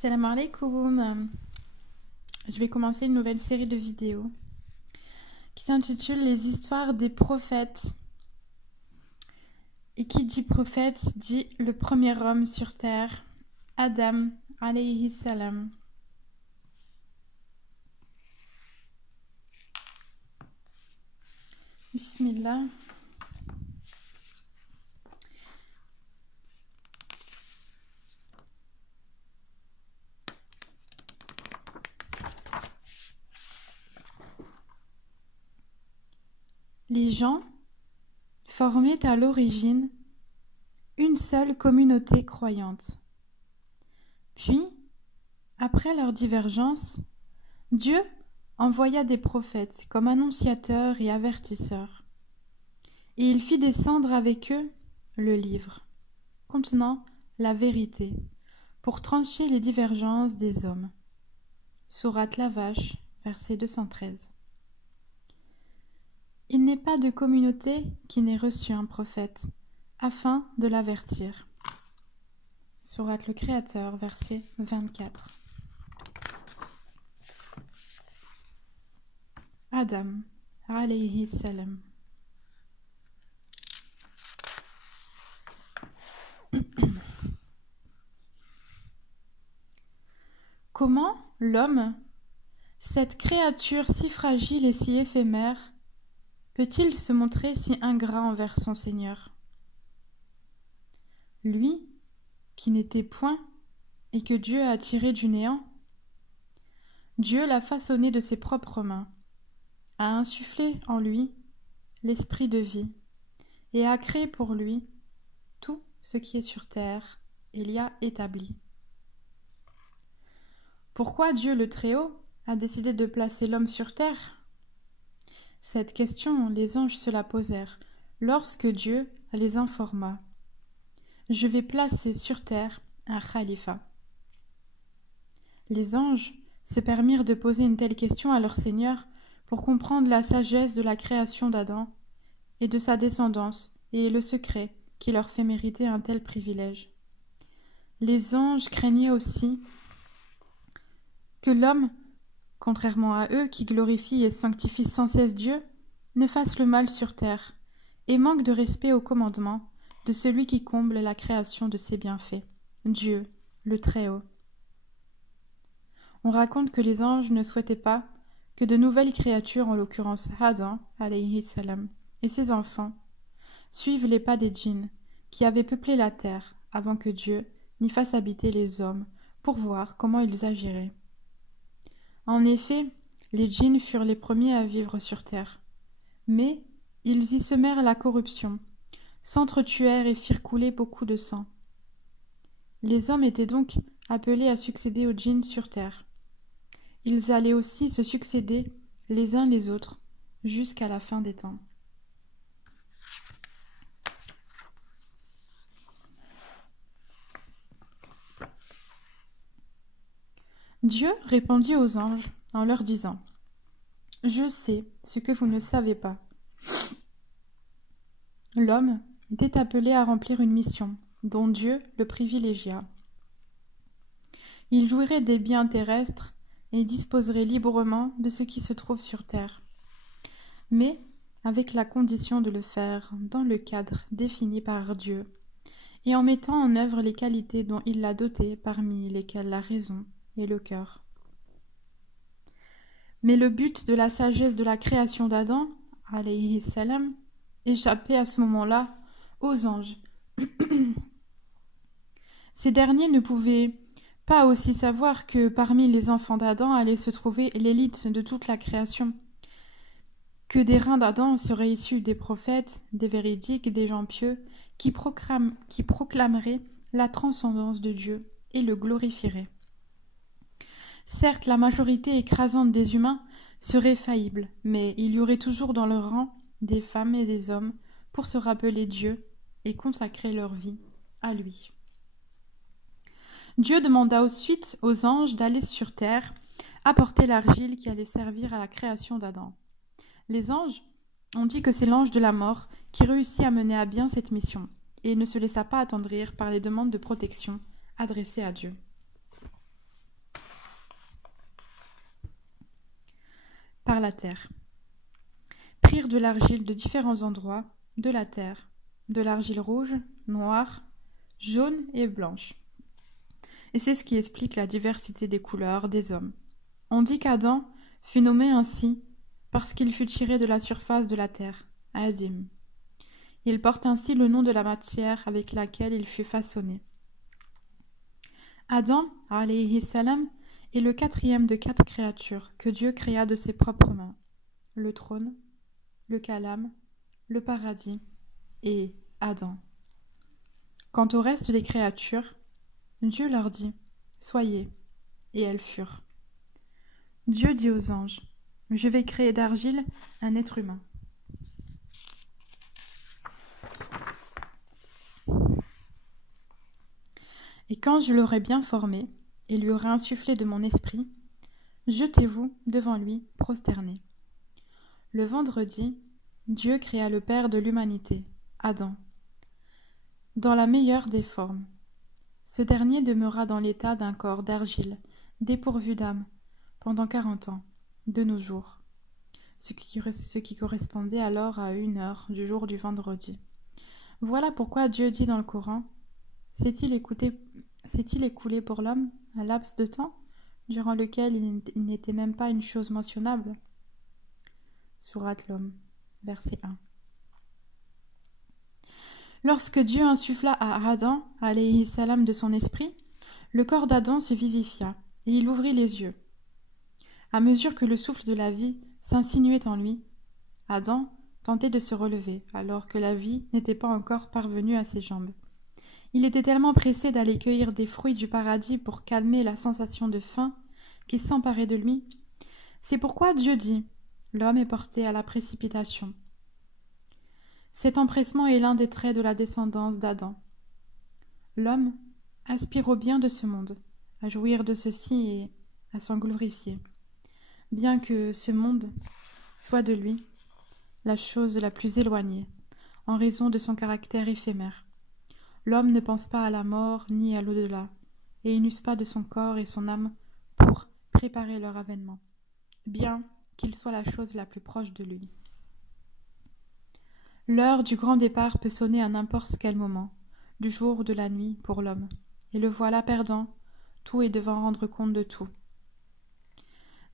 Salam alaikum. Je vais commencer une nouvelle série de vidéos qui s'intitule Les histoires des prophètes. Et qui dit prophète dit le premier homme sur terre, Adam alayhi salam. Bismillah. Les gens formaient à l'origine une seule communauté croyante. Puis, après leur divergence, Dieu envoya des prophètes comme annonciateurs et avertisseurs. Et il fit descendre avec eux le livre, contenant la vérité, pour trancher les divergences des hommes. Sourate la Vache, verset 213. Il n'est pas de communauté qui n'ait reçu un prophète, afin de l'avertir. Sourate le Créateur, verset 24. Adam, alayhi salam. Comment l'homme, cette créature si fragile et si éphémère, peut-il se montrer si ingrat envers son Seigneur? Lui, qui n'était point et que Dieu a tiré du néant, Dieu l'a façonné de ses propres mains, a insufflé en lui l'esprit de vie et a créé pour lui tout ce qui est sur terre et l'y a établi. Pourquoi Dieu le Très-Haut a décidé de placer l'homme sur terre? Cette question, les anges se la posèrent lorsque Dieu les informa. Je vais placer sur terre un khalifa. Les anges se permirent de poser une telle question à leur Seigneur pour comprendre la sagesse de la création d'Adam et de sa descendance et le secret qui leur fait mériter un tel privilège. Les anges craignaient aussi que l'homme, contrairement à eux qui glorifient et sanctifient sans cesse Dieu, ne fasse le mal sur terre et manque de respect au commandement de celui qui comble la création de ses bienfaits, Dieu, le Très-Haut. On raconte que les anges ne souhaitaient pas que de nouvelles créatures, en l'occurrence Adam, alayhi salam, et ses enfants, suivent les pas des djinns qui avaient peuplé la terre avant que Dieu n'y fasse habiter les hommes pour voir comment ils agiraient. En effet, les djinns furent les premiers à vivre sur terre, mais ils y semèrent la corruption, s'entretuèrent et firent couler beaucoup de sang. Les hommes étaient donc appelés à succéder aux djinns sur terre. Ils allaient aussi se succéder les uns les autres jusqu'à la fin des temps. Dieu répondit aux anges en leur disant : « Je sais ce que vous ne savez pas. » L'homme était appelé à remplir une mission dont Dieu le privilégia. Il jouirait des biens terrestres et disposerait librement de ce qui se trouve sur terre, mais avec la condition de le faire dans le cadre défini par Dieu et en mettant en œuvre les qualités dont il l'a doté, parmi lesquelles la raison et le cœur. Mais le but de la sagesse de la création d'Adam, alayhi salam, échappait à ce moment-là aux anges. Ces derniers ne pouvaient pas aussi savoir que parmi les enfants d'Adam allait se trouver l'élite de toute la création, que des reins d'Adam seraient issus des prophètes, des véridiques, des gens pieux, qui proclameraient la transcendance de Dieu et le glorifieraient. Certes, la majorité écrasante des humains serait faillible, mais il y aurait toujours dans leur rang des femmes et des hommes pour se rappeler Dieu et consacrer leur vie à lui. Dieu demanda ensuite aux anges d'aller sur terre apporter l'argile qui allait servir à la création d'Adam. Les anges ont dit que c'est l'ange de la mort qui réussit à mener à bien cette mission et ne se laissa pas attendrir par les demandes de protection adressées à Dieu. par la terre. Prirent de l'argile de différents endroits de la terre, de l'argile rouge, noire, jaune et blanche. Et c'est ce qui explique la diversité des couleurs des hommes. On dit qu'Adam fut nommé ainsi parce qu'il fut tiré de la surface de la terre, Adim. Il porte ainsi le nom de la matière avec laquelle il fut façonné. Adam, alayhi salam, est le quatrième de 4 créatures que Dieu créa de ses propres mains. Le trône, le calame, le paradis et Adam. Quant au reste des créatures, Dieu leur dit « Soyez », et elles furent. Dieu dit aux anges « Je vais créer d'argile un être humain. » Et quand je l'aurai bien formé et lui aurai insufflé de mon esprit, jetez-vous devant lui, prosternés. Le vendredi, Dieu créa le père de l'humanité, Adam, dans la meilleure des formes. Ce dernier demeura dans l'état d'un corps d'argile, dépourvu d'âme, pendant 40 ans, de nos jours, ce qui correspondait alors à 1 heure du jour du vendredi. Voilà pourquoi Dieu dit dans le Coran, s'est-il écoulé pour l'homme un laps de temps durant lequel il n'était même pas une chose mentionnable? Sourate l'homme, verset 1. Lorsque Dieu insuffla à Adam, alayhi salam, de son esprit, le corps d'Adam se vivifia, et il ouvrit les yeux. À mesure que le souffle de la vie s'insinuait en lui, Adam tentait de se relever, alors que la vie n'était pas encore parvenue à ses jambes. Il était tellement pressé d'aller cueillir des fruits du paradis pour calmer la sensation de faim qui s'emparait de lui. C'est pourquoi Dieu dit « L'homme est porté à la précipitation ». Cet empressement est l'un des traits de la descendance d'Adam. L'homme aspire au bien de ce monde, à jouir de ceci et à s'en glorifier, bien que ce monde soit de lui la chose la plus éloignée, en raison de son caractère éphémère. L'homme ne pense pas à la mort ni à l'au-delà, et il n'use pas de son corps et son âme pour préparer leur avènement, bien qu'il soit la chose la plus proche de lui. L'heure du grand départ peut sonner à n'importe quel moment, du jour ou de la nuit, pour l'homme, et le voilà perdant tout et devant rendre compte de tout.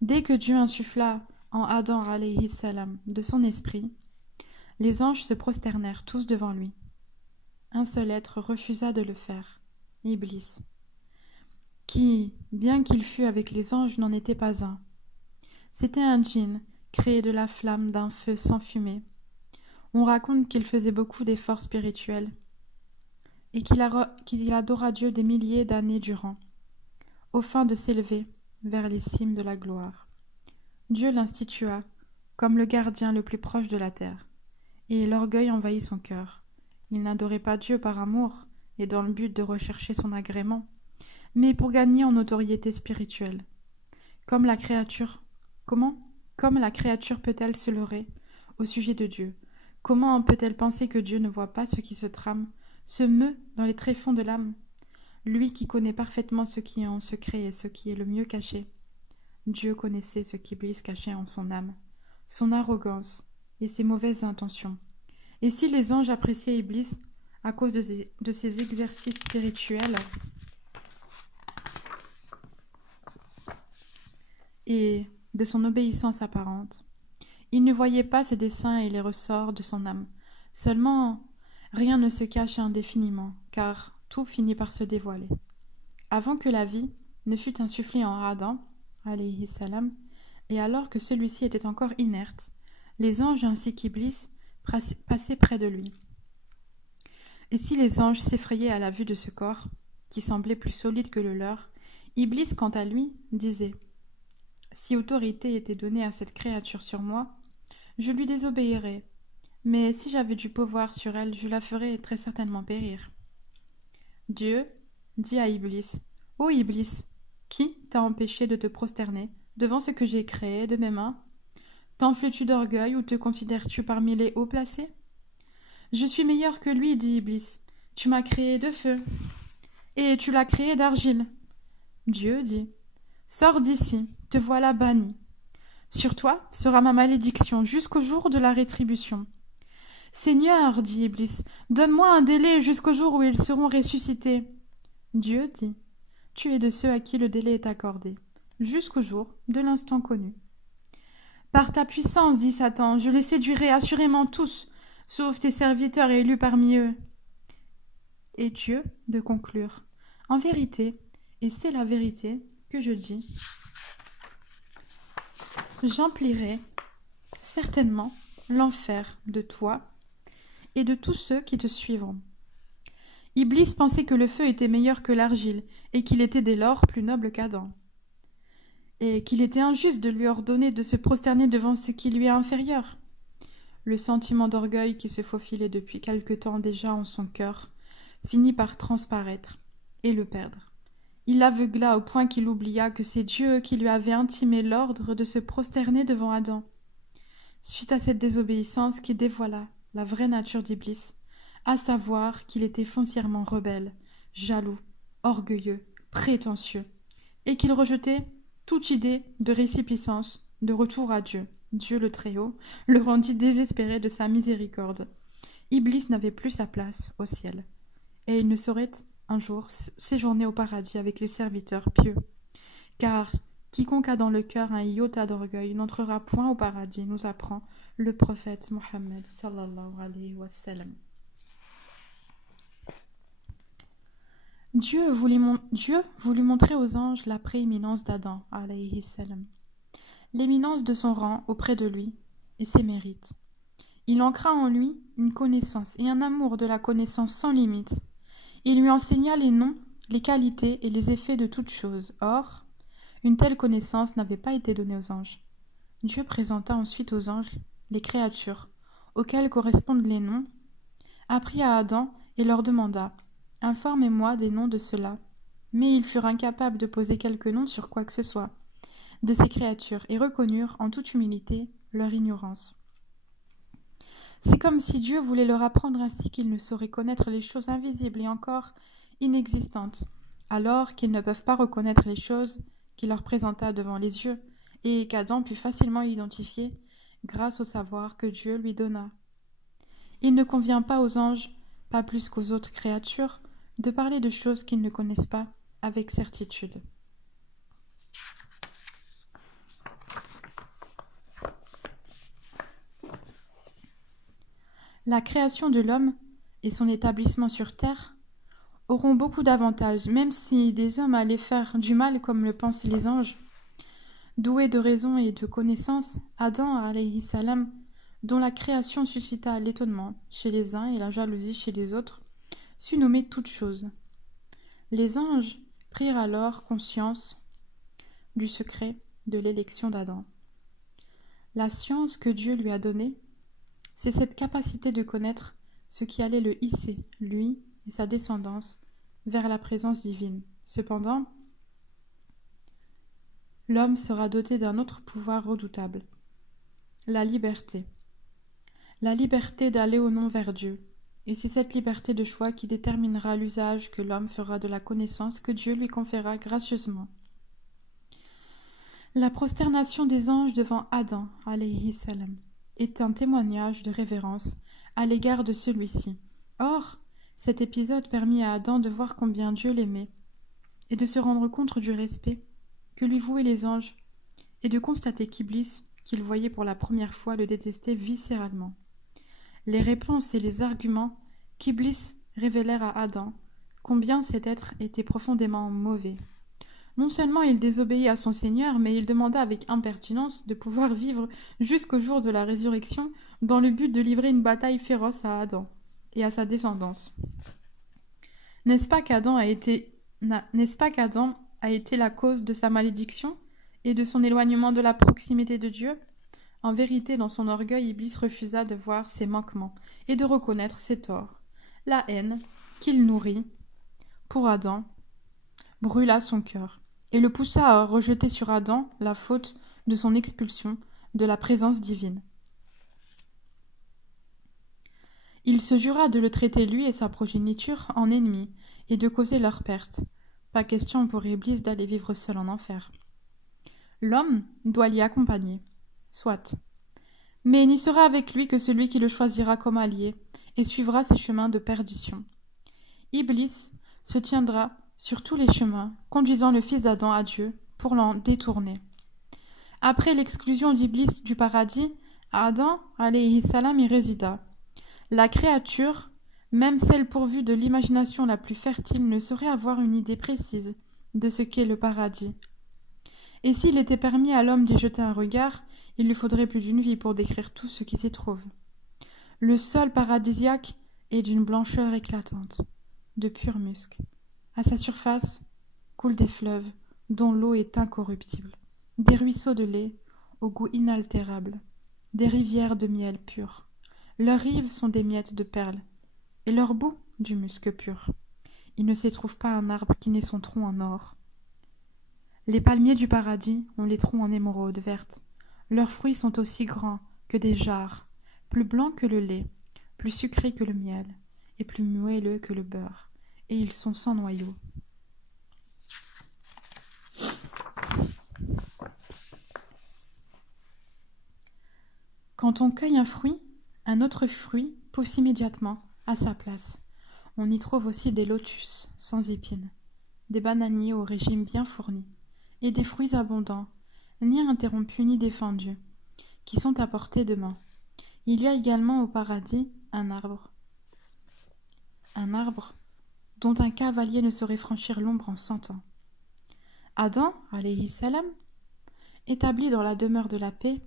Dès que Dieu insuffla en Adam alayhi salam de son esprit, les anges se prosternèrent tous devant lui. Un seul être refusa de le faire, Iblis, qui, bien qu'il fût avec les anges, n'en était pas un. C'était un djinn, créé de la flamme d'un feu sans fumée. On raconte qu'il faisait beaucoup d'efforts spirituels et qu'il adora Dieu des milliers d'années durant, au fin de s'élever vers les cimes de la gloire. Dieu l'institua comme le gardien le plus proche de la terre, et l'orgueil envahit son cœur. Il n'adorait pas Dieu par amour et dans le but de rechercher son agrément, mais pour gagner en notoriété spirituelle. Comme la créature peut-elle se leurrer au sujet de Dieu? Comment peut-elle penser que Dieu ne voit pas ce qui se trame, se meut dans les tréfonds de l'âme? Lui qui connaît parfaitement ce qui est en secret et ce qui est le mieux caché. Dieu connaissait ce qu'Iblis cachait en son âme, son arrogance et ses mauvaises intentions. Et si les anges appréciaient Iblis à cause de ses exercices spirituels et de son obéissance apparente, ils ne voyaient pas ses desseins et les ressorts de son âme. Seulement, rien ne se cache indéfiniment, car tout finit par se dévoiler. Avant que la vie ne fût insufflée en Adam, alayhi salam, et alors que celui-ci était encore inerte, les anges ainsi qu'Iblis passaient près de lui. Et si les anges s'effrayaient à la vue de ce corps, qui semblait plus solide que le leur, Iblis, quant à lui, disait « Si autorité était donnée à cette créature sur moi, je lui désobéirais, mais si j'avais du pouvoir sur elle, je la ferais très certainement périr. » Dieu dit à Iblis « Ô Iblis, qui t'a empêché de te prosterner devant ce que j'ai créé de mes mains? T'enfles-tu d'orgueil ou te considères-tu parmi les haut placés? Je suis meilleur que lui, dit Iblis. Tu m'as créé de feu, et tu l'as créé d'argile. Dieu dit, sors d'ici, te voilà banni. Sur toi sera ma malédiction jusqu'au jour de la rétribution. Seigneur, dit Iblis, donne-moi un délai jusqu'au jour où ils seront ressuscités. Dieu dit, tu es de ceux à qui le délai est accordé, jusqu'au jour de l'instant connu. Par ta puissance, dit Satan, je les séduirai assurément tous, sauf tes serviteurs élus parmi eux. Et Dieu de conclure, en vérité, et c'est la vérité que je dis, j'emplirai certainement l'enfer de toi et de tous ceux qui te suivront. Iblis pensait que le feu était meilleur que l'argile, et qu'il était dès lors plus noble qu'Adam, et qu'il était injuste de lui ordonner de se prosterner devant ce qui lui est inférieur. Le sentiment d'orgueil qui se faufilait depuis quelque temps déjà en son cœur finit par transparaître et le perdre. Il l'aveugla au point qu'il oublia que c'est Dieu qui lui avait intimé l'ordre de se prosterner devant Adam. Suite à cette désobéissance qui dévoila la vraie nature d'Iblis, à savoir qu'il était foncièrement rebelle, jaloux, orgueilleux, prétentieux, et qu'il rejetait toute idée de récipiscence, de retour à Dieu. Dieu le Très-Haut le rendit désespéré de sa miséricorde. Iblis n'avait plus sa place au ciel, et il ne saurait un jour séjourner au paradis avec les serviteurs pieux. Car quiconque a dans le cœur un iota d'orgueil n'entrera point au paradis, nous apprend le prophète Mohammed sallallahu alayhi wa sallam. Dieu voulut montrer aux anges la prééminence d'Adam, alayhi salam, l'éminence de son rang auprès de lui et ses mérites. Il ancra en lui une connaissance et un amour de la connaissance sans limite. Il lui enseigna les noms, les qualités et les effets de toutes choses. Or, une telle connaissance n'avait pas été donnée aux anges. Dieu présenta ensuite aux anges les créatures, auxquelles correspondent les noms, apprit à Adam et leur demanda « Informez-moi des noms de ceux-là ». Mais ils furent incapables de poser quelque nom sur quoi que ce soit de ces créatures et reconnurent en toute humilité leur ignorance. C'est comme si Dieu voulait leur apprendre ainsi qu'ils ne sauraient connaître les choses invisibles et encore inexistantes, alors qu'ils ne peuvent pas reconnaître les choses qu'il leur présenta devant les yeux et qu'Adam put facilement identifier grâce au savoir que Dieu lui donna. Il ne convient pas aux anges, pas plus qu'aux autres créatures, de parler de choses qu'ils ne connaissent pas avec certitude. La création de l'homme et son établissement sur terre auront beaucoup d'avantages, même si des hommes allaient faire du mal comme le pensent les anges. Doué de raison et de connaissance, Adam alayhi salam, dont la création suscita l'étonnement chez les uns et la jalousie chez les autres, sut nommer toutes choses. Les anges prirent alors conscience du secret de l'élection d'Adam. La science que Dieu lui a donnée, c'est cette capacité de connaître ce qui allait le hisser, lui et sa descendance, vers la présence divine. Cependant, l'homme sera doté d'un autre pouvoir redoutable, la liberté. La liberté d'aller ou non vers Dieu. Et c'est cette liberté de choix qui déterminera l'usage que l'homme fera de la connaissance que Dieu lui conféra gracieusement. La prosternation des anges devant Adam, alayhi salam, est un témoignage de révérence à l'égard de celui-ci. Or, cet épisode permit à Adam de voir combien Dieu l'aimait et de se rendre compte du respect que lui vouaient les anges et de constater qu'Iblis, qu'il voyait pour la première fois, le détestait viscéralement. Les réponses et les arguments qu'Iblis révélèrent à Adam, combien cet être était profondément mauvais. Non seulement il désobéit à son Seigneur, mais il demanda avec impertinence de pouvoir vivre jusqu'au jour de la résurrection dans le but de livrer une bataille féroce à Adam et à sa descendance. N'est-ce pas qu'Adam a été la cause de sa malédiction et de son éloignement de la proximité de Dieu ? En vérité, dans son orgueil, Iblis refusa de voir ses manquements et de reconnaître ses torts. La haine qu'il nourrit pour Adam brûla son cœur et le poussa à rejeter sur Adam la faute de son expulsion de la présence divine. Il se jura de le traiter lui et sa progéniture en ennemis et de causer leur perte. Pas question pour Iblis d'aller vivre seul en enfer. L'homme doit l'y accompagner. Soit. Mais n'y sera avec lui que celui qui le choisira comme allié et suivra ses chemins de perdition. Iblis se tiendra sur tous les chemins, conduisant le fils d'Adam à Dieu pour l'en détourner. Après l'exclusion d'Iblis du paradis, Adam alayhi salam y résida. La créature, même celle pourvue de l'imagination la plus fertile, ne saurait avoir une idée précise de ce qu'est le paradis. Et s'il était permis à l'homme d'y jeter un regard, il lui faudrait plus d'une vie pour décrire tout ce qui s'y trouve. Le sol paradisiaque est d'une blancheur éclatante, de pur musc. À sa surface coulent des fleuves dont l'eau est incorruptible, des ruisseaux de lait au goût inaltérable, des rivières de miel pur. Leurs rives sont des miettes de perles, et leur bout du musc pur. Il ne s'y trouve pas un arbre qui n'ait son tronc en or. Les palmiers du paradis ont les troncs en émeraude verte. Leurs fruits sont aussi grands que des jarres, plus blancs que le lait, plus sucrés que le miel, et plus moelleux que le beurre, et ils sont sans noyau. Quand on cueille un fruit, un autre fruit pousse immédiatement à sa place. On y trouve aussi des lotus sans épines, des bananiers au régime bien fourni, et des fruits abondants, ni interrompus ni défendus, qui sont à portée de main. Il y a également au paradis un arbre dont un cavalier ne saurait franchir l'ombre en 100 ans. Adam, alayhi salam, établi dans la demeure de la paix,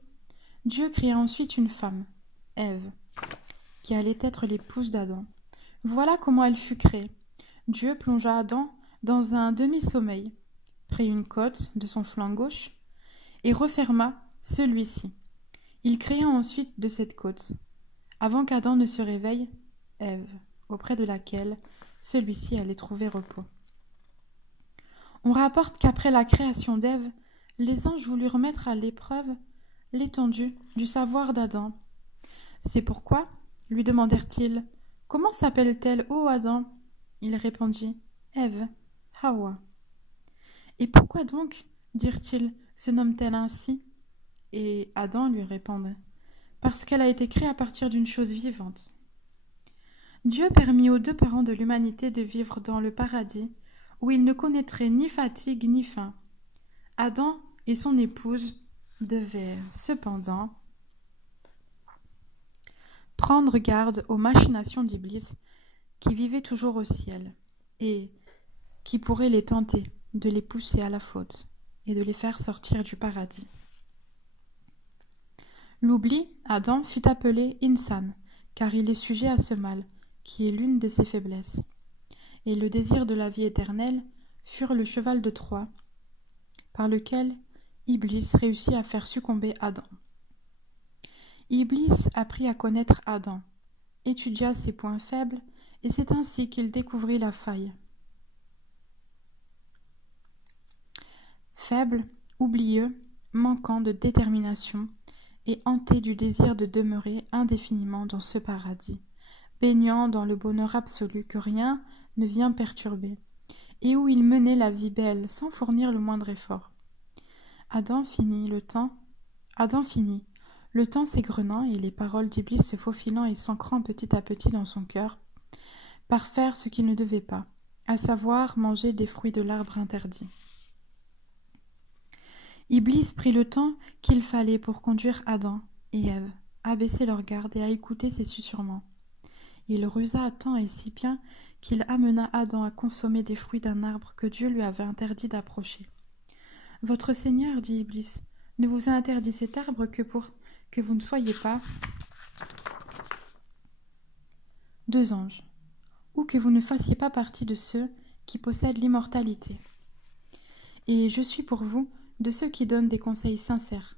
Dieu créa ensuite une femme, Ève, qui allait être l'épouse d'Adam. Voilà comment elle fut créée. Dieu plongea Adam dans un demi-sommeil, prit une côte de son flanc gauche et referma celui-ci. Il créa ensuite de cette côte, avant qu'Adam ne se réveille, Ève, auprès de laquelle celui-ci allait trouver repos. On rapporte qu'après la création d'Ève, les anges voulurent remettre à l'épreuve l'étendue du savoir d'Adam. C'est pourquoi, lui demandèrent-ils, « Comment s'appelle-t-elle, ô Adam ?» Il répondit, « Ève, Hawa. » « Et pourquoi donc, dirent-ils, se nomme-t-elle ainsi ?» Et Adam lui répondit, « Parce qu'elle a été créée à partir d'une chose vivante. » Dieu permit aux deux parents de l'humanité de vivre dans le paradis, où ils ne connaîtraient ni fatigue ni faim. Adam et son épouse devaient, cependant, prendre garde aux machinations d'Iblis qui vivait toujours au ciel et qui pourrait les tenter de les pousser à la faute et de les faire sortir du paradis. L'oubli, Adam fut appelé Insan, car il est sujet à ce mal, qui est l'une de ses faiblesses. Et le désir de la vie éternelle furent le cheval de Troie, par lequel Iblis réussit à faire succomber Adam. Iblis apprit à connaître Adam, étudia ses points faibles, et c'est ainsi qu'il découvrit la faille. Faible, oublieux, manquant de détermination, et hanté du désir de demeurer indéfiniment dans ce paradis, baignant dans le bonheur absolu que rien ne vient perturber, et où il menait la vie belle sans fournir le moindre effort. Adam finit, le temps s'égrenant et les paroles d'Iblis se faufilant et s'ancrant petit à petit dans son cœur, par faire ce qu'il ne devait pas, à savoir manger des fruits de l'arbre interdit. Iblis prit le temps qu'il fallait pour conduire Adam et Ève à baisser leur garde et à écouter ses susurrements. Il rusa tant et si bien qu'il amena Adam à consommer des fruits d'un arbre que Dieu lui avait interdit d'approcher. « Votre Seigneur, dit Iblis, ne vous a interdit cet arbre que pour que vous ne soyez pas deux anges, ou que vous ne fassiez pas partie de ceux qui possèdent l'immortalité. Et je suis pour vous de ceux qui donnent des conseils sincères. »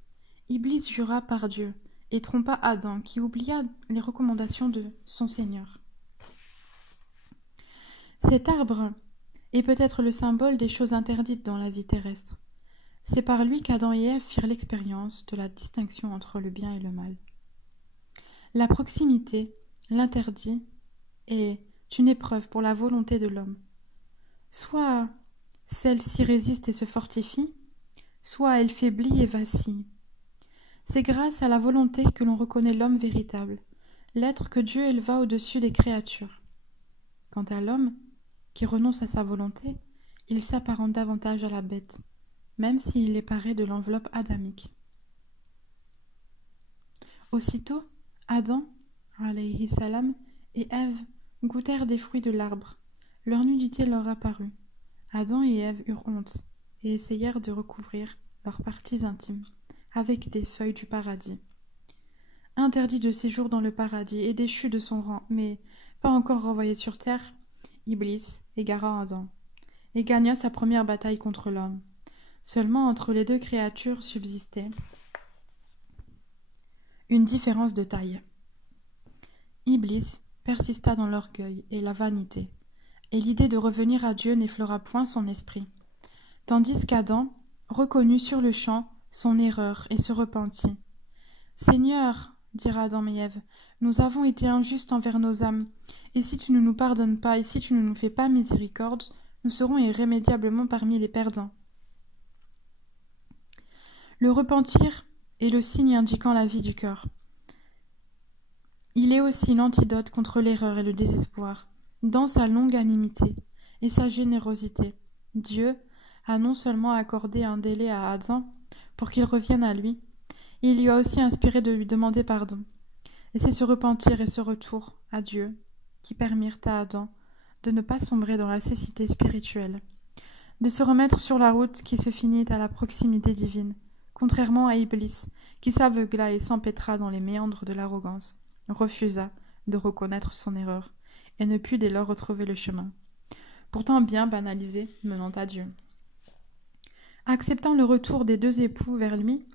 Iblis jura par Dieu et trompa Adam, qui oublia les recommandations de son Seigneur. Cet arbre est peut-être le symbole des choses interdites dans la vie terrestre. C'est par lui qu'Adam et Ève firent l'expérience de la distinction entre le bien et le mal. La proximité, l'interdit, est une épreuve pour la volonté de l'homme. Soit celle-ci résiste et se fortifie, soit elle faiblit et vacille. C'est grâce à la volonté que l'on reconnaît l'homme véritable, l'être que Dieu éleva au-dessus des créatures. Quant à l'homme, qui renonce à sa volonté, il s'apparente davantage à la bête, même s'il est paré de l'enveloppe adamique. Aussitôt, Adam, alayhi salam, et Ève goûtèrent des fruits de l'arbre. Leur nudité leur apparut. Adam et Ève eurent honte et essayèrent de recouvrir leurs parties intimes avec des feuilles du paradis. Interdit de séjour dans le paradis et déchu de son rang, mais pas encore renvoyé sur terre, Iblis égara Adam et gagna sa première bataille contre l'homme. Seulement entre les deux créatures subsistait une différence de taille. Iblis persista dans l'orgueil et la vanité, et l'idée de revenir à Dieu n'effleura point son esprit, tandis qu'Adam reconnut sur-le-champ son erreur et se repentit. « Seigneur, dirent Adam et Ève, nous avons été injustes envers nos âmes, et si tu ne nous pardonnes pas et si tu ne nous fais pas miséricorde, nous serons irrémédiablement parmi les perdants. » Le repentir est le signe indiquant la vie du cœur. Il est aussi l'antidote contre l'erreur et le désespoir. Dans sa longanimité et sa générosité, Dieu a non seulement accordé un délai à Adam pour qu'il revienne à lui, il lui a aussi inspiré de lui demander pardon. Et c'est ce repentir et ce retour à Dieu qui permirent à Adam de ne pas sombrer dans la cécité spirituelle, de se remettre sur la route qui se finit à la proximité divine, contrairement à Iblis, qui s'aveugla et s'empêtra dans les méandres de l'arrogance, refusa de reconnaître son erreur, et ne put dès lors retrouver le chemin, pourtant bien banalisé, menant à Dieu. Acceptant le retour des deux époux vers lui,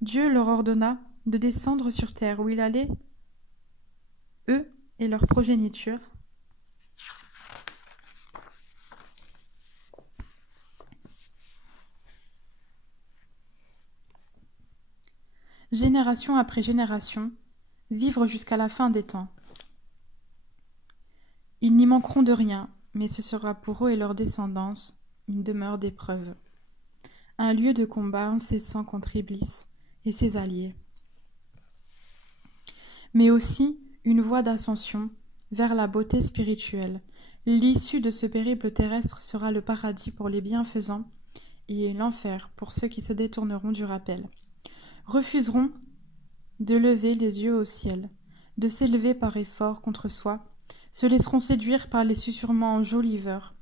Dieu leur ordonna de descendre sur terre où il allait, eux et leur progéniture, génération après génération, vivre jusqu'à la fin des temps. Ils n'y manqueront de rien, mais ce sera pour eux et leur descendance une demeure d'épreuve, un lieu de combat incessant contre Iblis et ses alliés, mais aussi une voie d'ascension vers la beauté spirituelle. L'issue de ce périple terrestre sera le paradis pour les bienfaisants et l'enfer pour ceux qui se détourneront du rappel, refuseront de lever les yeux au ciel, de s'élever par effort contre soi, se laisseront séduire par les susurrements enjoliveurs,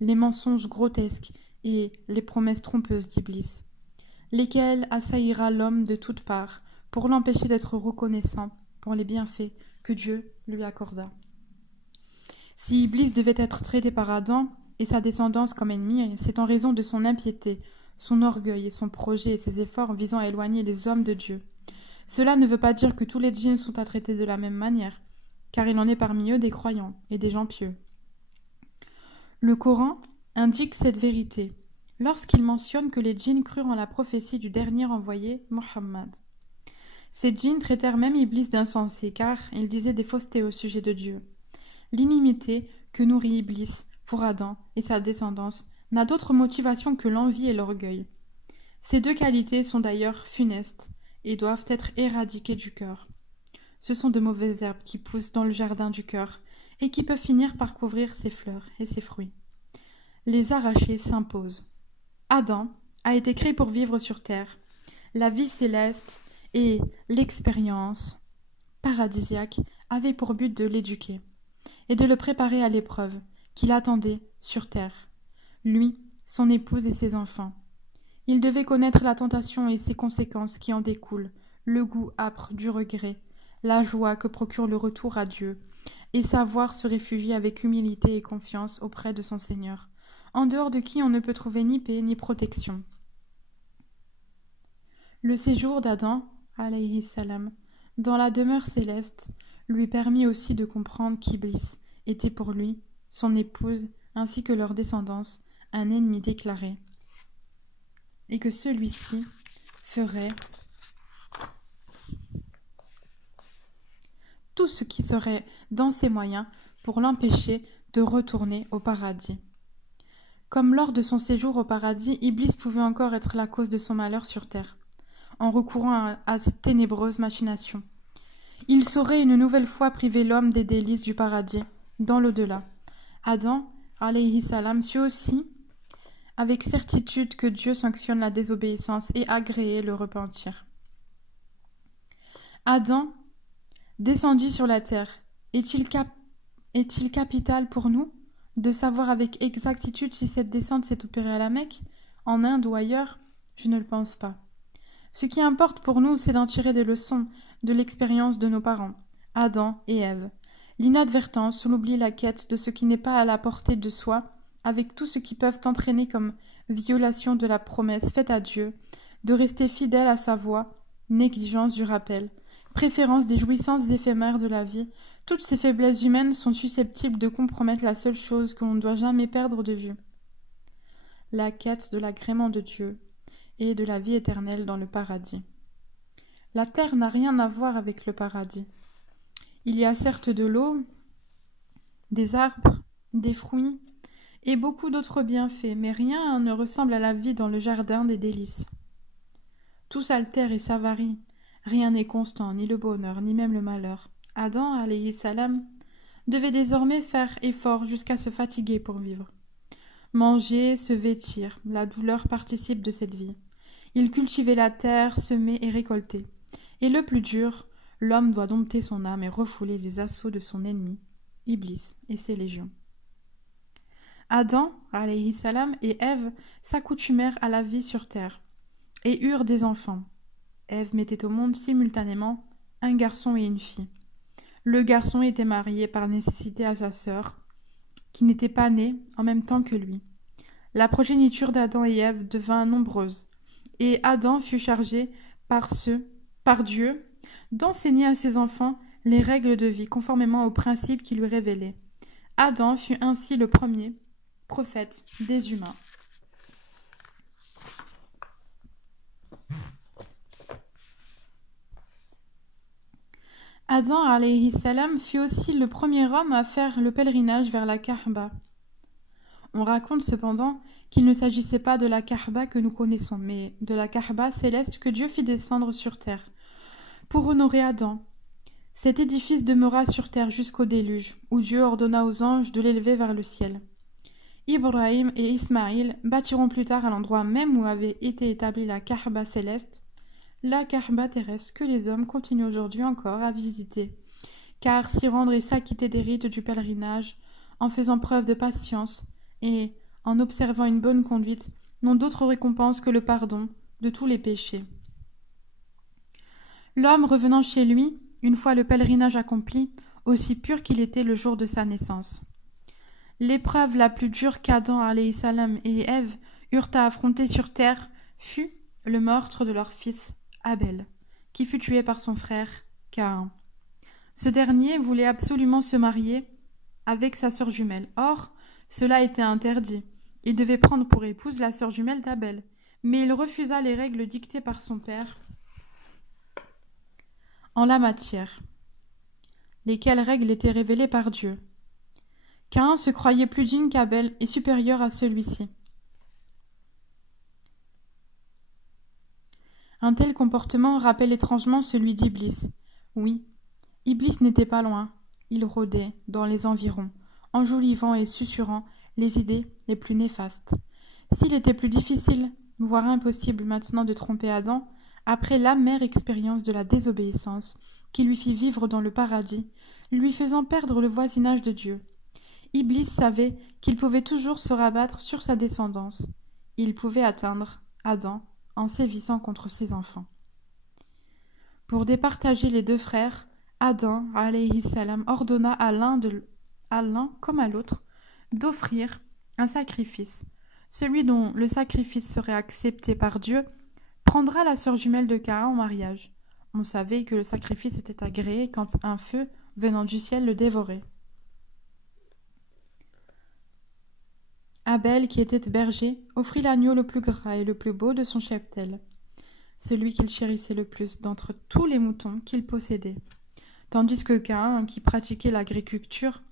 les mensonges grotesques et les promesses trompeuses d'Iblis, lesquelles assaillira l'homme de toutes parts pour l'empêcher d'être reconnaissant pour les bienfaits que Dieu lui accorda. Si Iblis devait être traité par Adam et sa descendance comme ennemi, c'est en raison de son impiété, son orgueil et son projet et ses efforts visant à éloigner les hommes de Dieu. Cela ne veut pas dire que tous les djinns sont à traiter de la même manière, car il en est parmi eux des croyants et des gens pieux. Le Coran indique cette vérité lorsqu'il mentionne que les djinns crurent en la prophétie du dernier envoyé, Mohammed. Ces djinns traitèrent même Iblis d'insensé, car il disait des faussetés au sujet de Dieu. L'inimité que nourrit Iblis pour Adam et sa descendance n'a d'autre motivation que l'envie et l'orgueil. Ces deux qualités sont d'ailleurs funestes et doivent être éradiquées du cœur. Ce sont de mauvaises herbes qui poussent dans le jardin du cœur et qui peuvent finir par couvrir ses fleurs et ses fruits. Les arracher s'impose. Adam a été créé pour vivre sur terre. La vie céleste et l'expérience paradisiaque avaient pour but de l'éduquer et de le préparer à l'épreuve qui l'attendait sur terre, lui, son épouse et ses enfants. Il devait connaître la tentation et ses conséquences qui en découlent, le goût âpre du regret, la joie que procure le retour à Dieu, et savoir se réfugier avec humilité et confiance auprès de son Seigneur, en dehors de qui on ne peut trouver ni paix ni protection. Le séjour d'Adam, alayhi salam, dans la demeure céleste, lui permit aussi de comprendre qu'Iblis était pour lui, son épouse, ainsi que leur descendance, un ennemi déclaré, et que celui-ci ferait tout ce qui serait dans ses moyens pour l'empêcher de retourner au paradis. Comme lors de son séjour au paradis, Iblis pouvait encore être la cause de son malheur sur terre. en recourant à cette ténébreuse machination. Il saurait une nouvelle fois priver l'homme des délices du paradis, dans l'au-delà. Adam, alayhi salam, sut aussi avec certitude que Dieu sanctionne la désobéissance et agréait le repentir. Adam descendit sur la terre. Est-il capital pour nous de savoir avec exactitude si cette descente s'est opérée à la Mecque, en Inde ou ailleurs? Je ne le pense pas. Ce qui importe pour nous, c'est d'en tirer des leçons de l'expérience de nos parents, Adam et Ève. L'inadvertance, l'oubli, la quête de ce qui n'est pas à la portée de soi, avec tout ce qui peuvent entraîner comme violation de la promesse faite à Dieu, de rester fidèle à sa voix, négligence du rappel, préférence des jouissances éphémères de la vie, toutes ces faiblesses humaines sont susceptibles de compromettre la seule chose que l'on ne doit jamais perdre de vue. La quête de l'agrément de Dieu et de la vie éternelle dans le paradis. La terre n'a rien à voir avec le paradis. Il y a certes de l'eau, des arbres, des fruits et beaucoup d'autres bienfaits, mais rien ne ressemble à la vie dans le jardin des délices. Tout s'altère et s'avarie, rien n'est constant, ni le bonheur, ni même le malheur. Adam, alayhi salam, devait désormais faire effort jusqu'à se fatiguer pour vivre. Manger, se vêtir, la douleur participe de cette vie. Il cultivait la terre, semait et récoltait. Et le plus dur, l'homme doit dompter son âme et refouler les assauts de son ennemi, Iblis et ses légions. Adam, alayhi salam, et Ève s'accoutumèrent à la vie sur terre et eurent des enfants. Ève mettait au monde simultanément un garçon et une fille. Le garçon était marié par nécessité à sa sœur, qui n'était pas née en même temps que lui. La progéniture d'Adam et Ève devint nombreuse, et Adam fut chargé par Dieu, d'enseigner à ses enfants les règles de vie conformément aux principes qu'il lui révélait. Adam fut ainsi le premier prophète des humains. Adam alayhi salam fut aussi le premier homme à faire le pèlerinage vers la Kaaba. On raconte cependant qu'il ne s'agissait pas de la Kaaba que nous connaissons, mais de la Kaaba céleste que Dieu fit descendre sur terre, pour honorer Adam. Cet édifice demeura sur terre jusqu'au déluge, où Dieu ordonna aux anges de l'élever vers le ciel. Ibrahim et Ismaïl bâtiront plus tard à l'endroit même où avait été établie la Kaaba céleste, la Kaaba terrestre que les hommes continuent aujourd'hui encore à visiter, car s'y rendre et s'acquitter des rites du pèlerinage, en faisant preuve de patience et en observant une bonne conduite, n'ont d'autre récompense que le pardon de tous les péchés. L'homme revenant chez lui, une fois le pèlerinage accompli, aussi pur qu'il était le jour de sa naissance. L'épreuve la plus dure qu'Adam alayhi salam et Ève eurent à affronter sur terre fut le meurtre de leur fils Abel, qui fut tué par son frère Caïn. Ce dernier voulait absolument se marier avec sa sœur jumelle. Or, cela était interdit. Il devait prendre pour épouse la sœur jumelle d'Abel, mais il refusa les règles dictées par son père en la matière, lesquelles règles étaient révélées par Dieu. Caïn se croyait plus digne qu'Abel et supérieur à celui-ci. Un tel comportement rappelle étrangement celui d'Iblis. Oui, Iblis n'était pas loin. Il rôdait dans les environs, enjolivant et susurrant les idées les plus néfastes. S'il était plus difficile, voire impossible maintenant de tromper Adam, après l'amère expérience de la désobéissance qui lui fit vivre dans le paradis, lui faisant perdre le voisinage de Dieu, Iblis savait qu'il pouvait toujours se rabattre sur sa descendance. Il pouvait atteindre Adam en sévissant contre ses enfants. Pour départager les deux frères, Adam alayhi salam ordonna à l'un comme à l'autre d'offrir un sacrifice. Celui dont le sacrifice serait accepté par Dieu prendra la sœur jumelle de Caïn en mariage. On savait que le sacrifice était agréé quand un feu venant du ciel le dévorait. Abel, qui était berger, offrit l'agneau le plus gras et le plus beau de son cheptel, celui qu'il chérissait le plus d'entre tous les moutons qu'il possédait, tandis que Caïn, qui pratiquait l'agriculture,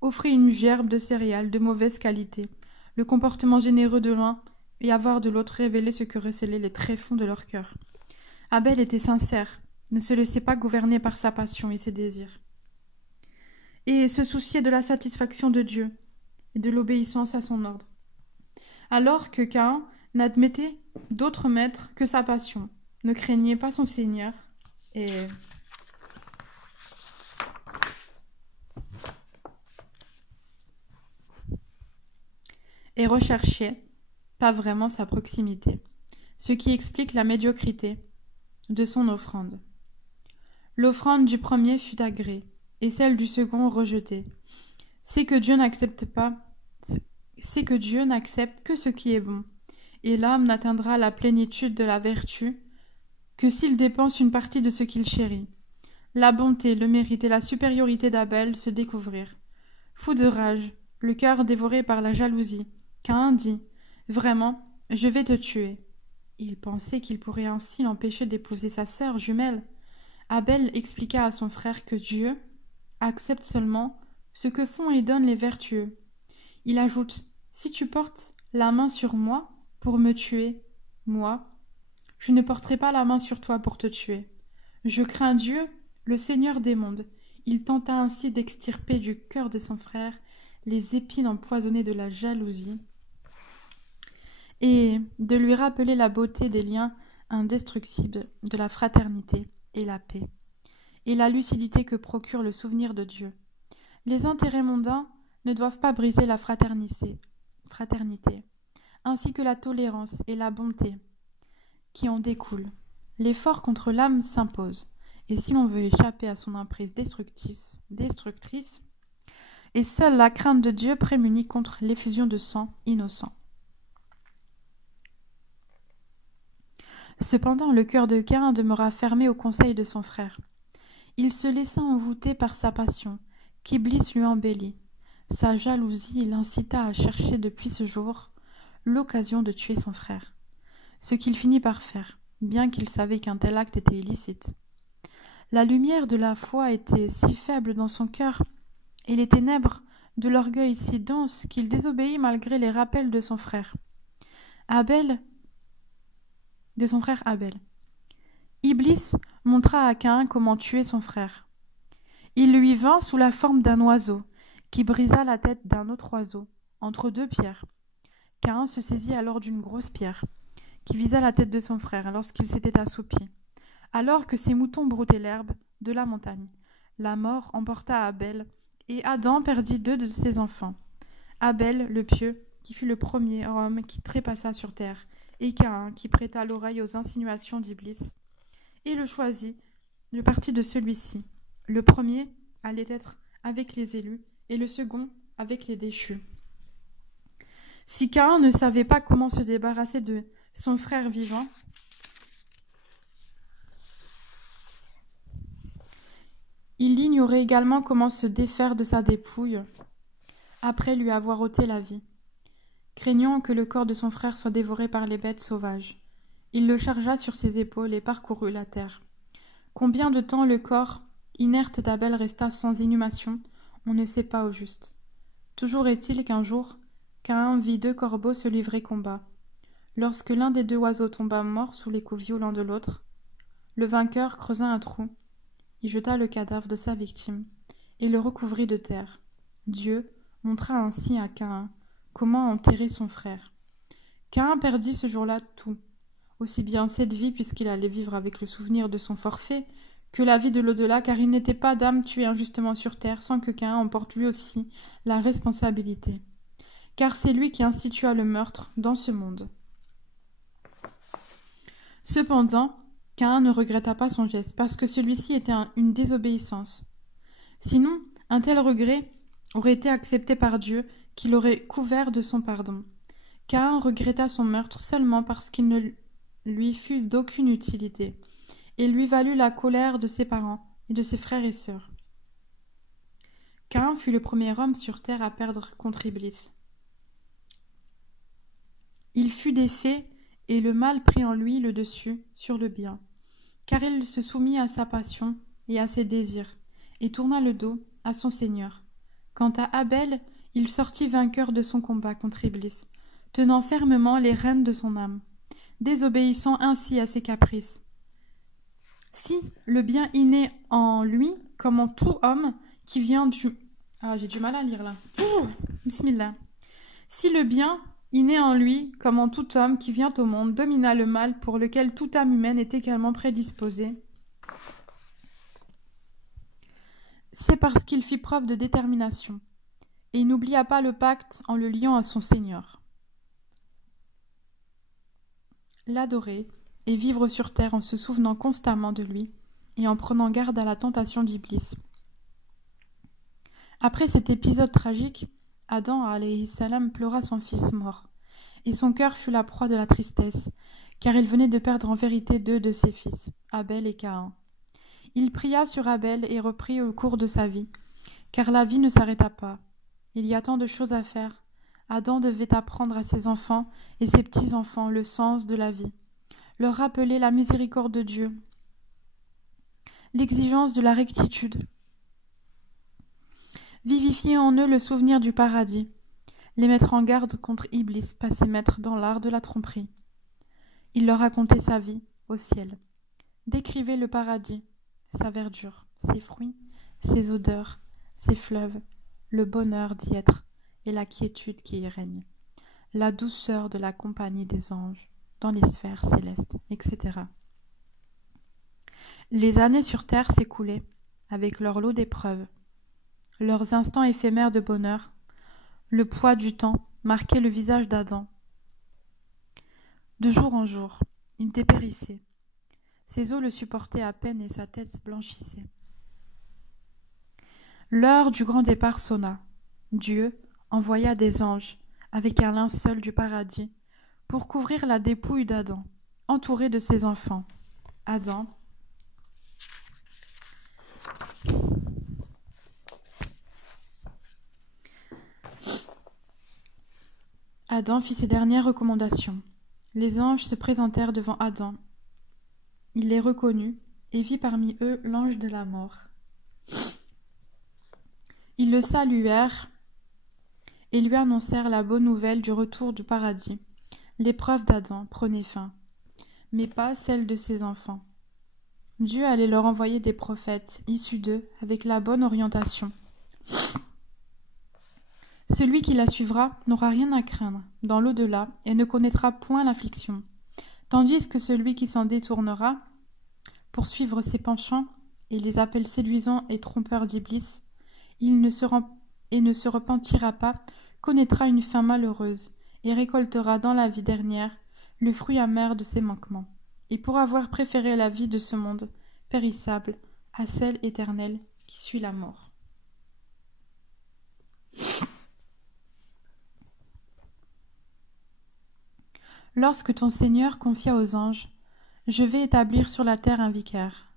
offrit une gerbe de céréales de mauvaise qualité. Le comportement généreux de l'un et avare de l'autre révélait ce que recélaient les tréfonds de leur cœur. Abel était sincère, ne se laissait pas gouverner par sa passion et ses désirs, et se souciait de la satisfaction de Dieu et de l'obéissance à son ordre. Alors que Caïn n'admettait d'autre maître que sa passion, ne craignait pas son Seigneur et recherchait pas vraiment sa proximité, ce qui explique la médiocrité de son offrande. L'offrande du premier fut agréée, et celle du second rejetée. C'est que Dieu n'accepte que ce qui est bon, et l'homme n'atteindra la plénitude de la vertu que s'il dépense une partie de ce qu'il chérit. La bonté, le mérite et la supériorité d'Abel se découvrirent. Fou de rage, le cœur dévoré par la jalousie, Caïn dit « Vraiment, je vais te tuer ». Il pensait qu'il pourrait ainsi l'empêcher d'épouser sa sœur jumelle. Abel expliqua à son frère que Dieu accepte seulement ce que font et donnent les vertueux. Il ajoute « Si tu portes la main sur moi pour me tuer, moi, je ne porterai pas la main sur toi pour te tuer. Je crains Dieu, le Seigneur des mondes. » Il tenta ainsi d'extirper du cœur de son frère les épines empoisonnées de la jalousie et de lui rappeler la beauté des liens indestructibles de la fraternité et la paix, et la lucidité que procure le souvenir de Dieu. Les intérêts mondains ne doivent pas briser la fraternité, ainsi que la tolérance et la bonté qui en découlent. L'effort contre l'âme s'impose, et si l'on veut échapper à son emprise destructrice, et seule la crainte de Dieu prémunit contre l'effusion de sang innocent. Cependant, le cœur de Caïn demeura fermé au conseil de son frère. Il se laissa envoûter par sa passion, qu'Iblis lui embellit. Sa jalousie l'incita à chercher depuis ce jour l'occasion de tuer son frère, ce qu'il finit par faire, bien qu'il savait qu'un tel acte était illicite. La lumière de la foi était si faible dans son cœur, et les ténèbres de l'orgueil si denses qu'il désobéit malgré les rappels de son frère Abel. Iblis montra à Caïn comment tuer son frère. Il lui vint sous la forme d'un oiseau, qui brisa la tête d'un autre oiseau, entre deux pierres. Caïn se saisit alors d'une grosse pierre, qui visa la tête de son frère lorsqu'il s'était assoupi. Alors que ses moutons broutaient l'herbe de la montagne, la mort emporta Abel, et Adam perdit 2 de ses enfants. Abel, le pieux, qui fut le premier homme qui trépassa sur terre, et Caïn, qui prêta l'oreille aux insinuations d'Iblis, et le parti de celui-ci. Le premier allait être avec les élus, et le second avec les déchus. Si Caïn ne savait pas comment se débarrasser de son frère vivant, il ignorait également comment se défaire de sa dépouille après lui avoir ôté la vie. Craignant que le corps de son frère soit dévoré par les bêtes sauvages, il le chargea sur ses épaules et parcourut la terre. Combien de temps le corps inerte d'Abel resta sans inhumation, on ne sait pas au juste. Toujours est-il qu'un jour, Caïn vit 2 corbeaux se livrer combat. Lorsque l'un des 2 oiseaux tomba mort sous les coups violents de l'autre, le vainqueur creusa un trou, y jeta le cadavre de sa victime, et le recouvrit de terre. Dieu montra ainsi à Caïn comment enterrer son frère. Caïn perdit ce jour-là tout, aussi bien cette vie puisqu'il allait vivre avec le souvenir de son forfait, que la vie de l'au-delà, car il n'était pas d'âme tuée injustement sur terre sans que Caïn en porte lui aussi la responsabilité. Car c'est lui qui institua le meurtre dans ce monde. Cependant, Caïn ne regretta pas son geste, parce que celui-ci était une désobéissance. Sinon, un tel regret aurait été accepté par Dieu, qui l'aurait couvert de son pardon. Caïn regretta son meurtre seulement parce qu'il ne lui fut d'aucune utilité, et lui valut la colère de ses parents et de ses frères et sœurs. Caïn fut le premier homme sur terre à perdre contre Iblis. Il fut défait, et le mal prit en lui le dessus sur le bien, car il se soumit à sa passion et à ses désirs, et tourna le dos à son Seigneur. Quant à Abel, il sortit vainqueur de son combat contre Iblis, tenant fermement les rênes de son âme, désobéissant ainsi à ses caprices. Si le bien inné en lui, comme en tout homme qui vient du... Ah, j'ai du mal à lire là. Ouh, bismillah. Si le bien inné en lui, comme en tout homme qui vient au monde, domina le mal pour lequel toute âme humaine est également prédisposée, c'est parce qu'il fit preuve de détermination, et il n'oublia pas le pacte en le liant à son Seigneur. L'adorer et vivre sur terre en se souvenant constamment de lui et en prenant garde à la tentation d'Iblis. Après cet épisode tragique, Adam alayhi salam pleura son fils mort, et son cœur fut la proie de la tristesse, car il venait de perdre en vérité 2 de ses fils, Abel et Caïn. Il pria sur Abel et reprit au cours de sa vie, car la vie ne s'arrêta pas. Il y a tant de choses à faire. Adam devait apprendre à ses enfants et ses petits-enfants le sens de la vie, leur rappeler la miséricorde de Dieu, l'exigence de la rectitude, vivifier en eux le souvenir du paradis, les mettre en garde contre Iblis, passé maître dans l'art de la tromperie. Il leur racontait sa vie au ciel, décrivait le paradis, sa verdure, ses fruits, ses odeurs, ses fleuves, le bonheur d'y être et la quiétude qui y règne, la douceur de la compagnie des anges dans les sphères célestes, etc. Les années sur terre s'écoulaient avec leur lot d'épreuves, leurs instants éphémères de bonheur. Le poids du temps marquait le visage d'Adam. De jour en jour, il dépérissait. Ses os le supportaient à peine et sa tête blanchissait. L'heure du grand départ sonna. Dieu envoya des anges avec un linceul du paradis pour couvrir la dépouille d'Adam, entouré de ses enfants. Adam fit ses dernières recommandations. Les anges se présentèrent devant Adam. Il les reconnut et vit parmi eux l'ange de la mort. Ils le saluèrent et lui annoncèrent la bonne nouvelle du retour du paradis. L'épreuve d'Adam prenait fin, mais pas celle de ses enfants. Dieu allait leur envoyer des prophètes issus d'eux avec la bonne orientation. Celui qui la suivra n'aura rien à craindre dans l'au-delà et ne connaîtra point l'affliction, tandis que celui qui s'en détournera pour suivre ses penchants et les appels séduisants et trompeurs d'Iblis, il ne se repentira pas, connaîtra une fin malheureuse et récoltera dans la vie dernière le fruit amer de ses manquements, et pour avoir préféré la vie de ce monde périssable à celle éternelle qui suit la mort. Lorsque ton Seigneur confia aux anges « Je vais établir sur la terre un vicaire »,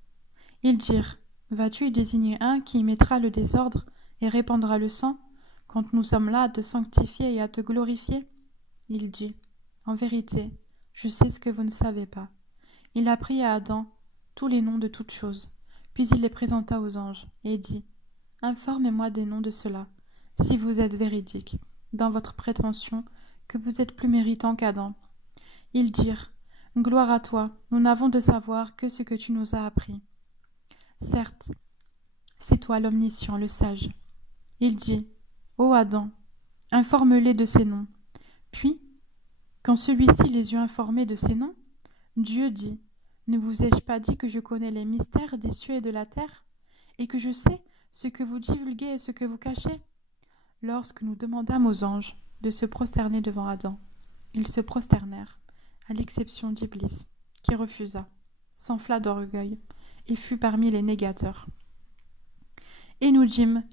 ils dirent « Vas-tu y désigner un qui y mettra le désordre et répandra le sang, quand nous sommes là à te sanctifier et à te glorifier ?» Il dit « En vérité, je sais ce que vous ne savez pas. » Il apprit à Adam tous les noms de toutes choses, puis il les présenta aux anges, et dit « Informez-moi des noms de ceux-là, si vous êtes véridiques, dans votre prétention que vous êtes plus méritant qu'Adam. » Ils dirent « Gloire à toi, nous n'avons de savoir que ce que tu nous as appris. » Certes, c'est toi l'omniscient, le sage. Il dit « Ô Adam, informe-les de ces noms. » Puis, quand celui-ci les eut informés de ces noms, Dieu dit « Ne vous ai-je pas dit que je connais les mystères des cieux et de la terre, et que je sais ce que vous divulguez et ce que vous cachez ?» Lorsque nous demandâmes aux anges de se prosterner devant Adam, ils se prosternèrent, à l'exception d'Iblis, qui refusa, s'enfla d'orgueil, et fut parmi les négateurs. Et nous dîmes,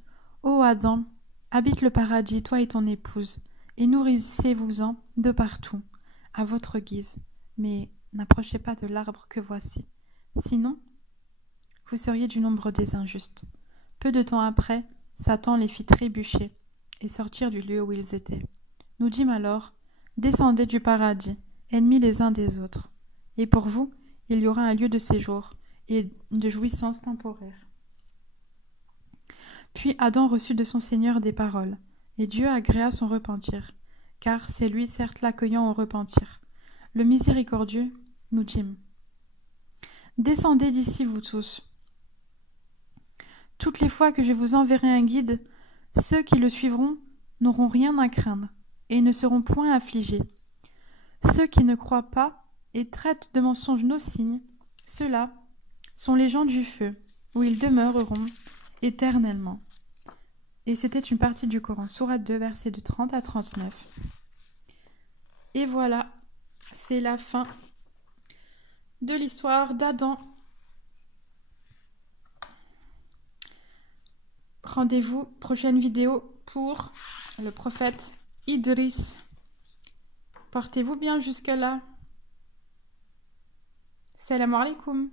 ô Adam, habite le paradis, toi et ton épouse, et nourrissez-vous-en de partout, à votre guise, mais n'approchez pas de l'arbre que voici. Sinon, vous seriez du nombre des injustes. Peu de temps après, Satan les fit trébucher et sortir du lieu où ils étaient. Nous dîmes alors, descendez du paradis, ennemis les uns des autres. Et pour vous, il y aura un lieu de séjour et de jouissance temporaire. Puis Adam reçut de son Seigneur des paroles, et Dieu agréa son repentir, car c'est lui certes l'accueillant au repentir. Le miséricordieux, nous dîmes. Descendez d'ici, vous tous. Toutes les fois que je vous enverrai un guide, ceux qui le suivront n'auront rien à craindre et ne seront point affligés. Ceux qui ne croient pas et traitent de mensonges nos signes, ceux-là sont les gens du feu, où ils demeureront éternellement. Et c'était une partie du Coran, sourate 2, versets de 30 à 39. Et voilà, c'est la fin de l'histoire d'Adam. Rendez-vous, prochaine vidéo pour le prophète Idriss. Portez-vous bien jusque-là. Salam alaikum.